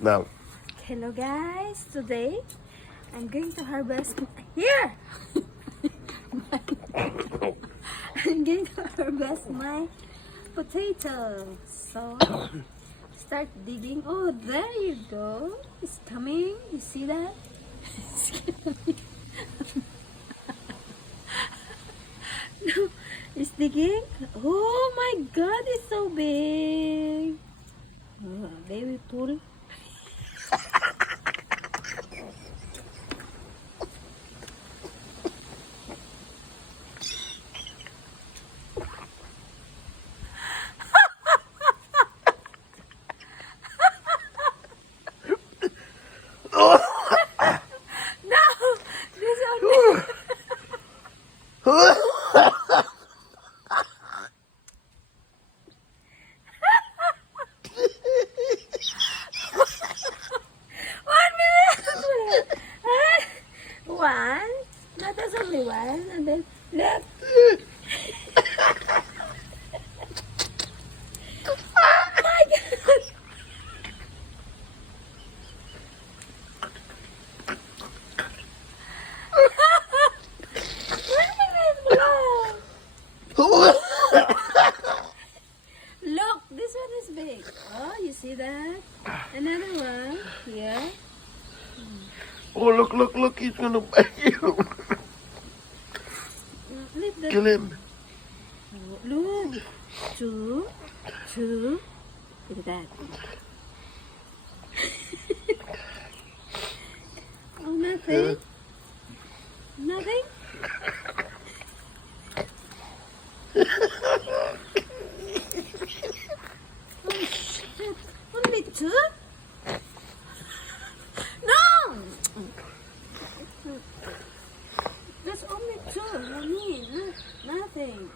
Now. Hello guys, today I'm going to harvest here. I'm going to harvest my potato. So start digging. Oh, there you go. It's coming. You see that? It's coming. No, it's digging. Oh my God, it's so big. Oh, baby pull. No, this only. One minute. One. No, that's only one. And then look. Oh my God. One minute. Look. Look, this one is big. Oh, you see that? Another one here. Oh, look, he's gonna bite you. Leave the. Kill him. Look. Two. Look at that. Oh, nothing. Nothing. Oh shit. Only two? No! There's only two. I mean, nothing.